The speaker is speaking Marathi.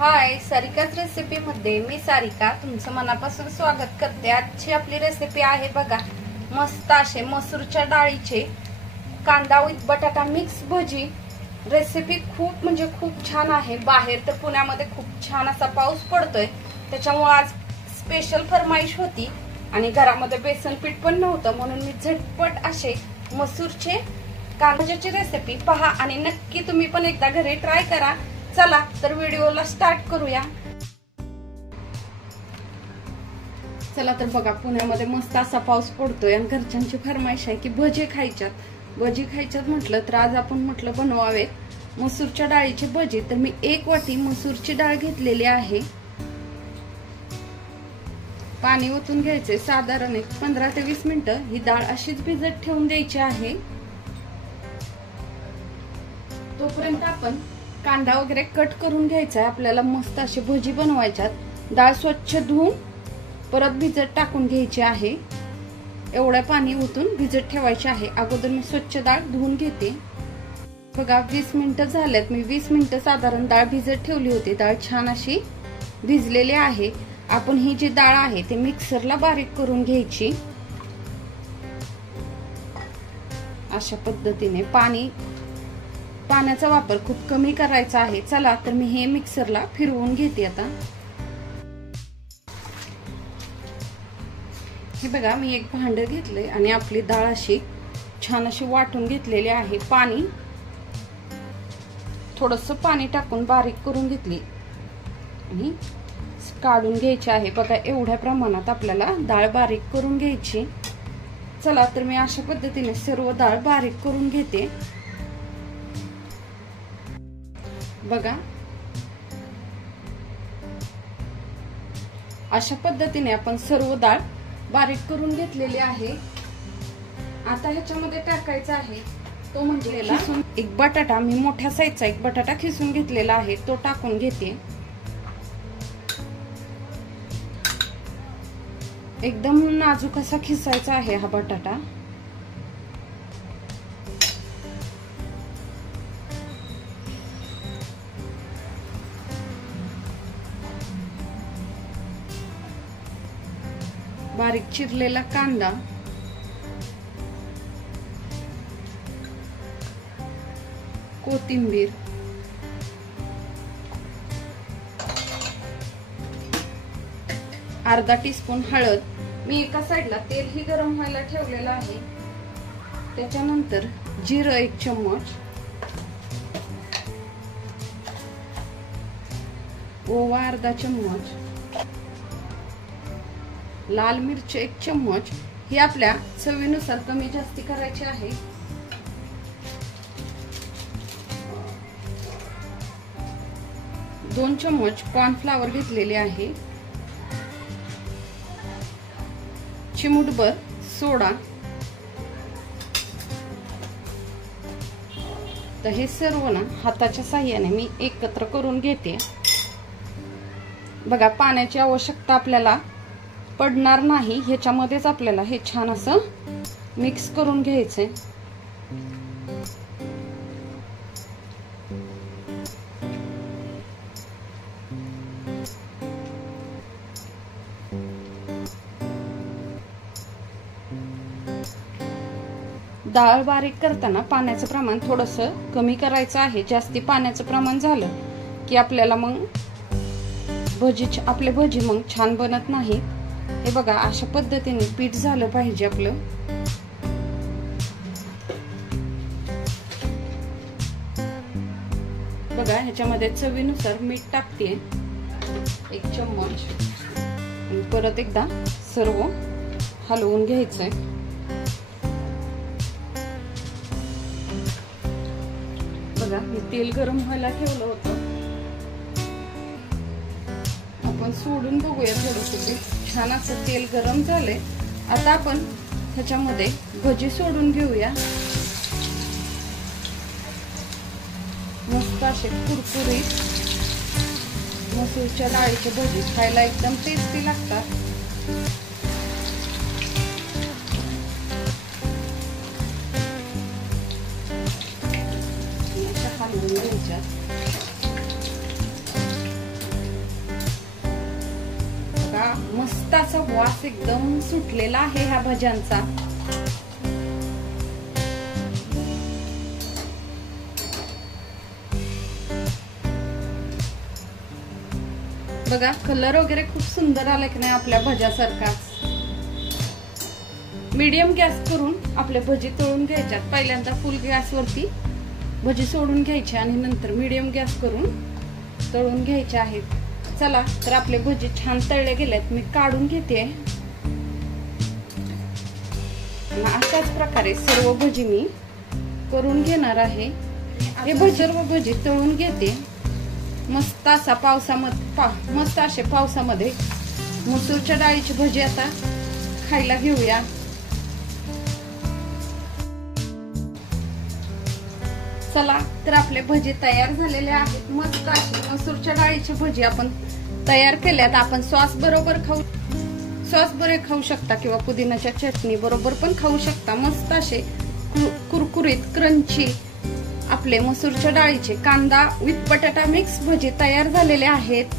हाय, सारिकाच रेसिपी मध्ये मी सारिका तुमचं मनापासून स्वागत करते। आजची आपली रेसिपी आहे बघा, मस्त असे मसूरच्या डाळीचे कांदा विथ बटाटा मिक्स भजी। रेसिपी खूप म्हणजे खूप छान आहे। बाहेर तर पुण्यामध्ये खूप छान असा पाऊस पडतोय, त्याच्यामुळे आज स्पेशल फरमाईश होती आणि घरामध्ये बेसन पीठ पण नव्हतं, म्हणून मी झटपट असे मसूरचे कांद्याची रेसिपी पहा आणि नक्की तुम्ही पण एकदा घरी ट्राय करा। चला तर व्हिडिओला स्टार्ट करूया। चला तर बघा, पुण्यामध्ये मस्त असा पाऊस पडतोय आणि घरच्यांची फरमाईश आहे की भजी खायच्यात म्हटलं तर आज आपण म्हटलं बनवावेत मसूरच्या डाळीचे भजी। तर मी 1 वाटी मसूरची डाळ घेतलेली आहे। पाणी ओतून घ्यायचे, साधारण 15 ते 20 मिनिटं ही डाळ अशीच भिजत ठेवून द्यायची आहे। तोपर्यंत आपण कांदा वगैरे कट करून घ्यायचा आहे। आपल्याला मस्त अशी भजी बनवायच्यात। डाळ स्वच्छ धुवून परत भिजत टाकून घ्यायची आहे। एवढं पाणी ओतून भिजत ठेवायचे आहे। अगोदर मी स्वच्छ डाळ धुवून घेते। बघा 20 मिनिटं झालेत। मी 20 मिनिटं साधारण डाळ भिजत ठेवली होती। डाळ छान अशी भिजलेली आहे। आपण ही जी डाळ आहे ती मिक्सरला बारीक करून घ्यायची। अशा पद्धतीने पाण्याचा वापर खूप कमी करायचा आहे। चला तर मी हे मिक्सरला फिरवून घेते आता। हे बघा, मी एक भांड घेतलंय आणि आपली डाळ अशी छान अशी वाटून घेतलेली आहे। पाणी थोडंसं पाणी टाकून बारीक करून घेतली आणि काढून घ्यायची आहे। बघा एवढ्या प्रमाणात आपल्याला डाळ बारीक करून घ्यायची। चला तर मी अशा पद्धतीने सर्व डाळ बारीक करून घेते। बघा अशा पद्धतीने आपण सर्व डाळ बारीक करून घेतलेली आहे। आता ह्याच्यामध्ये टाकायचा आहे तो म्हणजे एक बटाटा। मी मोठ्या साईजचा एक बटाटा खिसून घेतलेला आहे, तो टाकून घेते। एकदम नाजूक असा खिसायचा आहे हा बटाटा। बारीक चिरलेला कांदा, कोथिंबीर, अर्धा टीस्पून हळद। मी एका साईडला तेल ही गरम व्हायला ठेवलेलं आहे। त्याच्यानंतर जिरं 1 चम्मच, ओवा अर्धा चम्मच, लाल मिरच 1 चम्मच। ही आपल्या चवीनुसार कमी जास्ती करायची आहे। दोन चम्मच कॉर्नफ्लॉवर घेतलेले आहे। चिमूटभर सोडा। तर हे सर्व ना हाताच्या साहाय्याने मी एकत्र करून घेते। बघा पाण्याची आवश्यकता आपल्याला पडणार नाही, ह्याच्यामध्येच आपल्याला हे छान असं मिक्स करून घ्यायचंय। डाळ बारीक करताना पाण्याचं प्रमाण थोडंसं कमी करायचं आहे। जास्ती पाण्याचं प्रमाण झालं की आपल्याला मग आपले भजी मग छान बनत नाही। हे बघा अशा पद्धतीने पीठ झालं पाहिजे आपलं। बघा ह्याच्यामध्ये चवीनुसार मीठ टाकते 1 चम्मच। परत एकदा सर्व हलवून घ्यायचंय। बघा मी तेल गरम व्हायला ठेवलं होतं, आपण सोडून बघूया थोडंसं। छान असं तेल गरम झालंय। आता आपण ह्याच्यामध्ये भजी सोडून घेऊया। मस्त असे कुरकुरीत मसूरच्या डाळीचे भजी खायला एकदम टेस्टी लागतात। हलवून घ्यायच्या। मस्त असा वास एकदम सुटलेला आहे ह्या भज्यांचा. बघा कलर वगैरे खूप सुंदर आला की नाही आपल्या भज्यासारखाच. मीडियम गॅस करून आपल्या भजी तळून घ्यायच्यात. पहिल्यांदा फुल गॅसवरती भजी सोडून घ्यायची आणि नंतर मीडियम गॅस करून तळून घ्यायचे आहेत. चला तर आपले भजी छान तळले गेलेत. मी काढून घेते. अशाच प्रकारे सर्व भजी मी करून घेणार आहे. हे सर्व भजी तळून घेते. मस्त असा मस्त असे पावसामध्ये मसूरच्या डाळीची भजी आता खायला घेऊया. चला तर आपले भजी तयार झालेले आहेत. मस्त अशी मसूरच्या डाळीची भजी आपण तयार केल्यात. आपण सॉस बरोबर खाऊ शकता किंवा पुदिनाच्या चटणी बरोबर पण खाऊ शकता. मस्त असे कुरकुरीत क्रंची आपले मसूरच्या डाळीचे कांदा विथ बटाटा मिक्स भजी तयार झालेले आहेत.